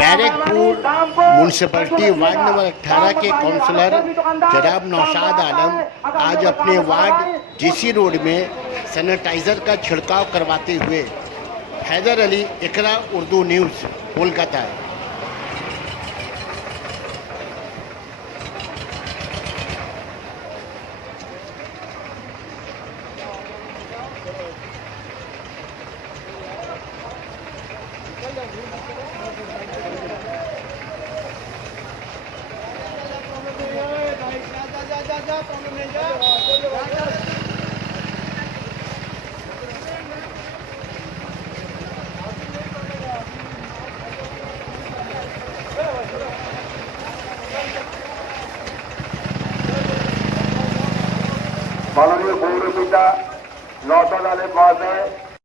Barrackpore municipality ward number 18 के counsellor जनाब नौशाद आलम आज अपने वार्ड जीसी रोड में सैनिटाइजर का छिड़काव करवाते हुए हैदर अली, इकरा उर्दू न्यूज़, कोलकाता। माननीय पौर पिता नौशाद आलम महोदय